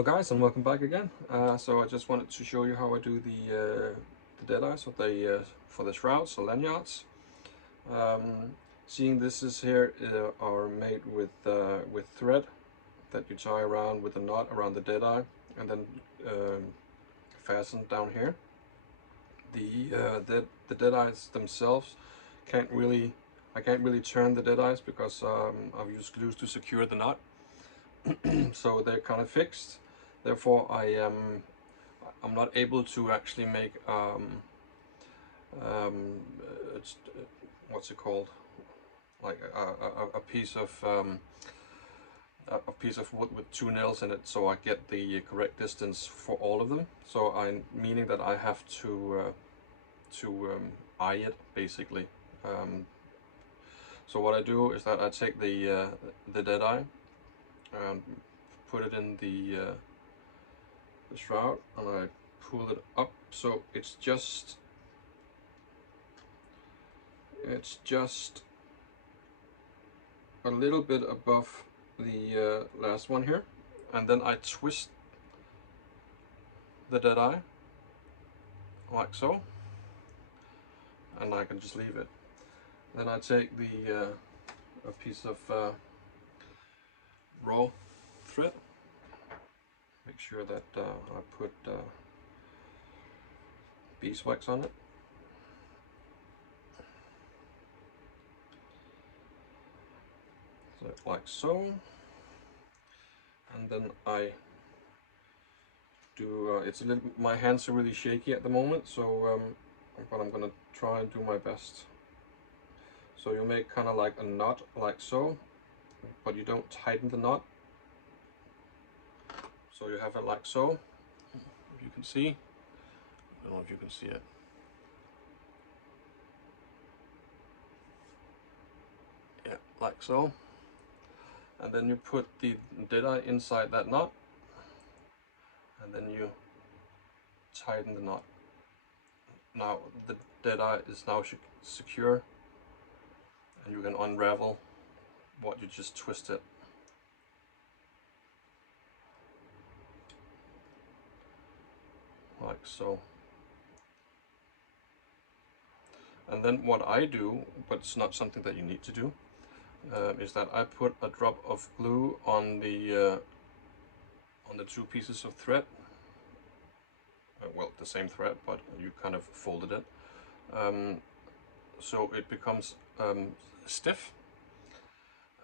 Hello guys, and welcome back again. So I just wanted to show you how I do the deadeyes for the shrouds or lanyards. Seeing this is here are made with thread that you tie around with a knot around the deadeye and then fasten down here. The deadeyes themselves I can't really turn the deadeyes because I've used glues to secure the knot. So they're kind of fixed. Therefore, I'm not able to actually make it's, what's it called? Like a piece of wood with two nails in it, so I get the correct distance for all of them. So meaning that I have to eye it basically. So what I do is that I take the deadeye and put it in the shroud, and I pull it up so it's just a little bit above the last one here, and then I twist the deadeye like so, and I can just leave it. Then I take a piece of raw thread. Make sure that I put beeswax on it. So like so, and then I do. It's a little. My hands are really shaky at the moment, so but I'm gonna try and do my best. So you make kind of like a knot like so, but you don't tighten the knot. So you have it like so. If you can see, I don't know if you can see it. Yeah, like so. And then you put the deadeye inside that knot, and then you tighten the knot. Now the deadeye is now secure, and you can unravel what you just twisted. Like so. And then what I do, but it's not something that you need to do, is that I put a drop of glue on the two pieces of thread. Well, the same thread, but you kind of folded it, so it becomes stiff.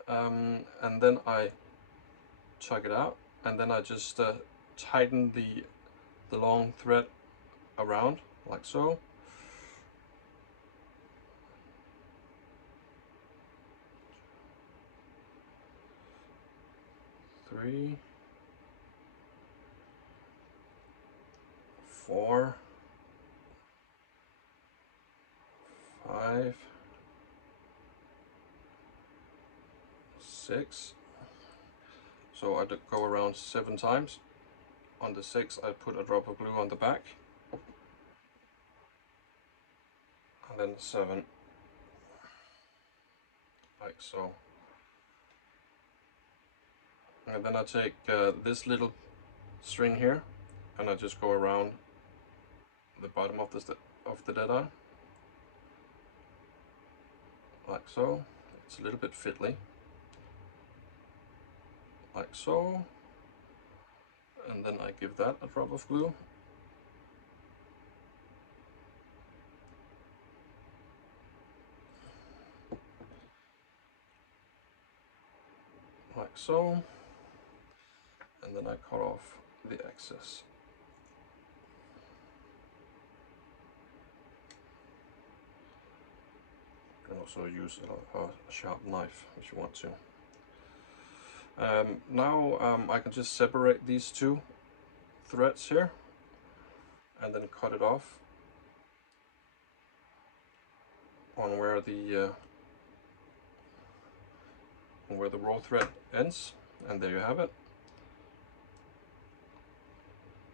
And then I tug it out, and then I just tighten the long thread around like so. Three, 4, 5, 6. So I go around 7 times. On the 6th, I put a drop of glue on the back, and then 7, like so. And then I take this little string here, and I just go around the bottom of the deadeye, like so. It's a little bit fiddly, like so. And then I give that a drop of glue. Like so. And then I cut off the excess. You can also use a sharp knife if you want to. Now I can just separate these two threads here and then cut it off on where the raw thread ends, and there you have it.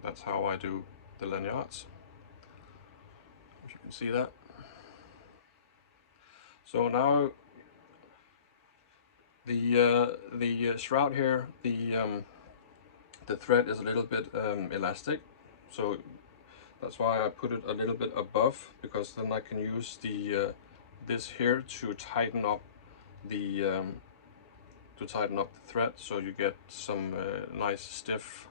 That's how I do the lanyards, if you can see that. So now the shroud here, the the thread is a little bit elastic, so that's why I put it a little bit above, because then I can use the this here to tighten up the thread, so you get some nice stiff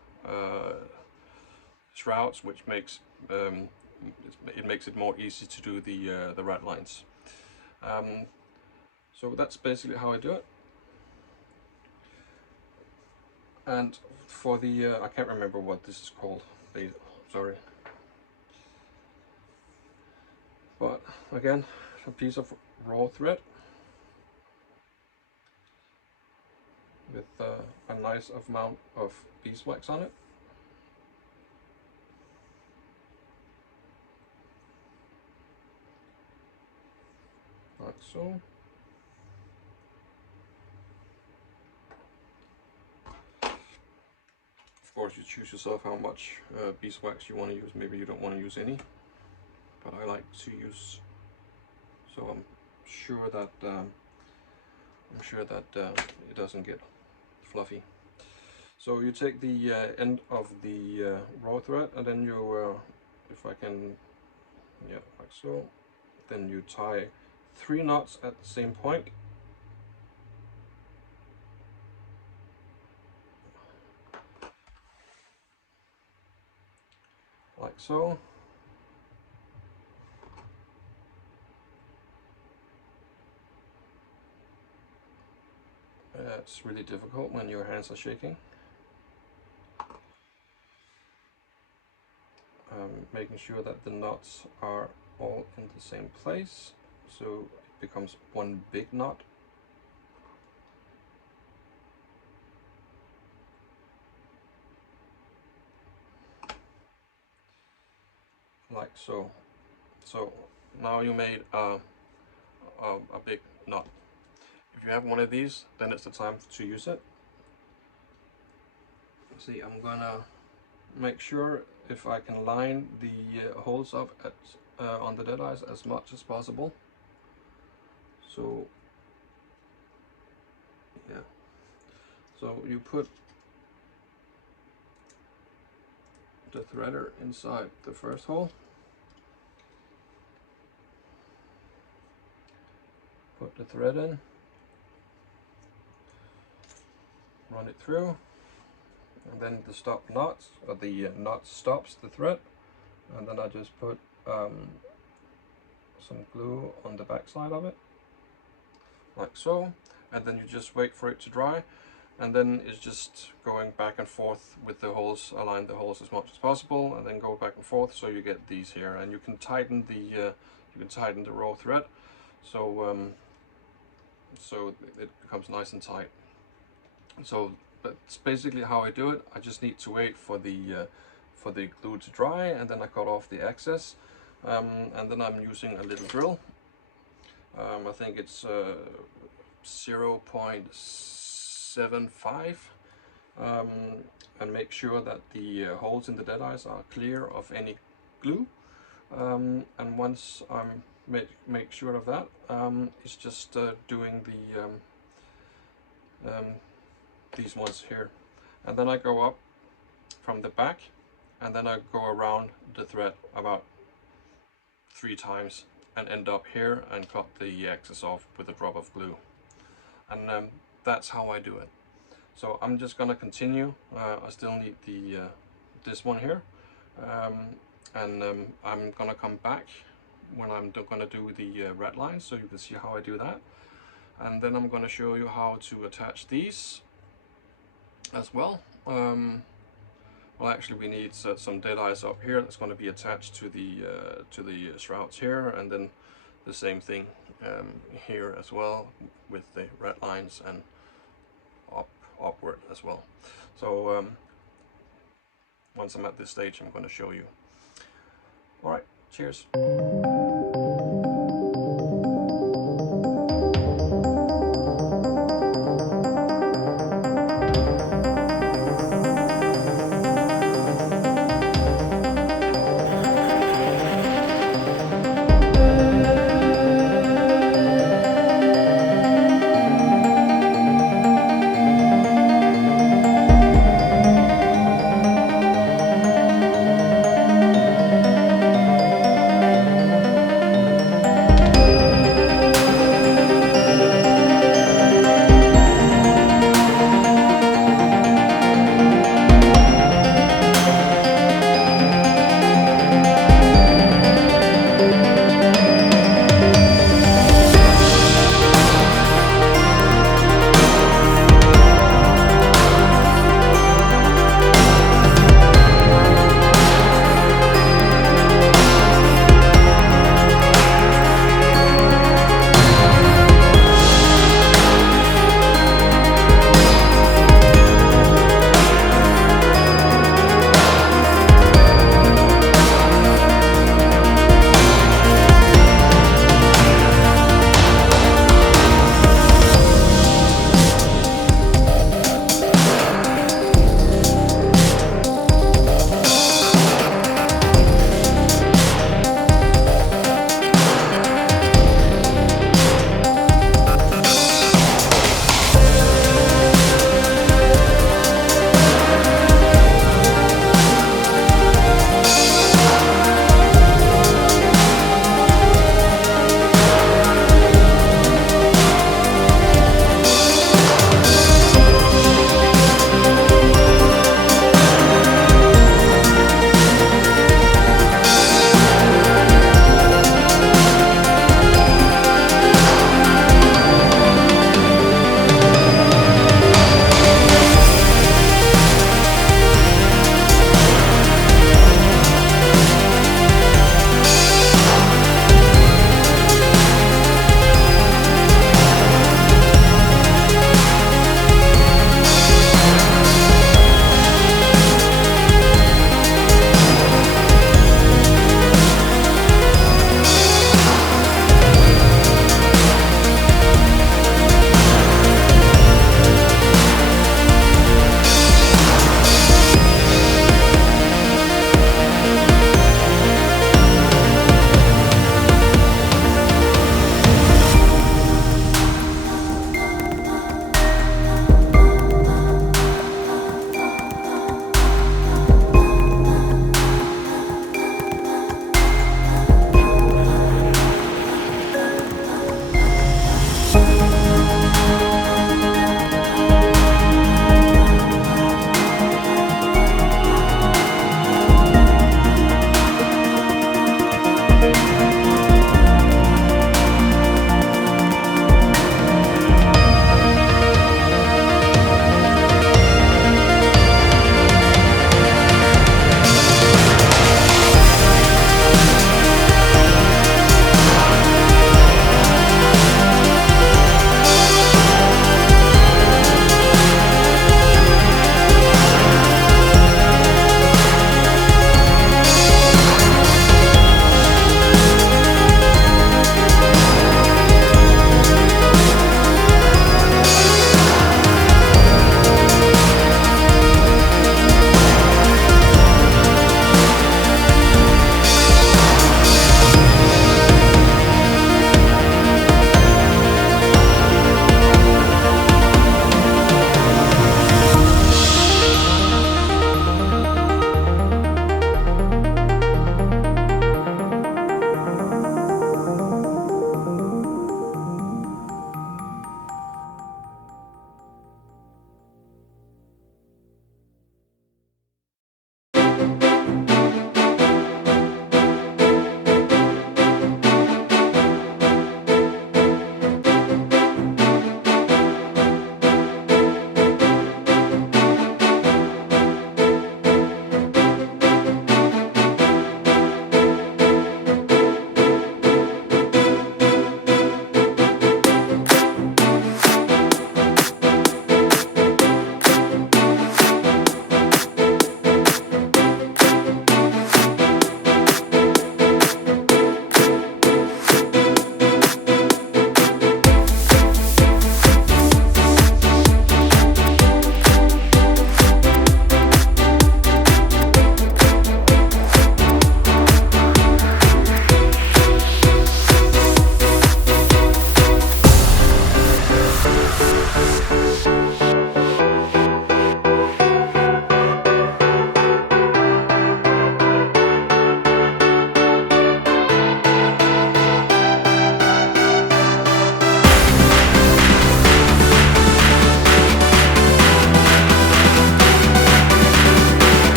shrouds, which makes it makes it more easy to do the rat lines. So that's basically how I do it. And for the I can't remember what this is called, sorry, but again, a piece of raw thread with a nice amount of beeswax on it. Like so. Of course, you choose yourself how much beeswax you want to use. Maybe you don't want to use any, but I like to use, so I'm sure that it doesn't get fluffy. So you take the end of the raw thread, and then you, if I can, yeah, like so, then you tie 3 knots at the same point. Like so. It's really difficult when your hands are shaking. Making sure that the knots are all in the same place, so it becomes one big knot. Like so. So now you made a big knot. If you have one of these, then it's the time to use it. See, I'm gonna make sure if I can line the holes up at on the deadeyes as much as possible. So yeah, so you put the threader inside the first hole, put the thread in, run it through, and then the stop knots, or the knot stops the thread, and then I just put some glue on the back side of it, like so, and then you just wait for it to dry, and then it's just going back and forth with the holes, align the holes as much as possible, and then go back and forth, so you get these here, and you can tighten the raw thread, so so it becomes nice and tight. So that's basically how I do it. I just need to wait for the glue to dry, and then I cut off the excess, and then I'm using a little drill. I think it's 0.75, and make sure that the holes in the deadeyes are clear of any glue. And once I'm make sure of that, it's just doing the these ones here, and then I go up from the back, and then I go around the thread about 3 times and end up here and cut the excess off with a drop of glue, and that's how I do it. So I'm just gonna continue. I still need the this one here, and I'm gonna come back when I'm gonna do the red lines, so you can see how I do that, and then I'm gonna show you how to attach these as well. Well, actually, we need some deadeyes up here that's going to be attached to the shrouds here, and then the same thing here as well with the red lines and upward as well. So once I'm at this stage, I'm going to show you. All right, cheers.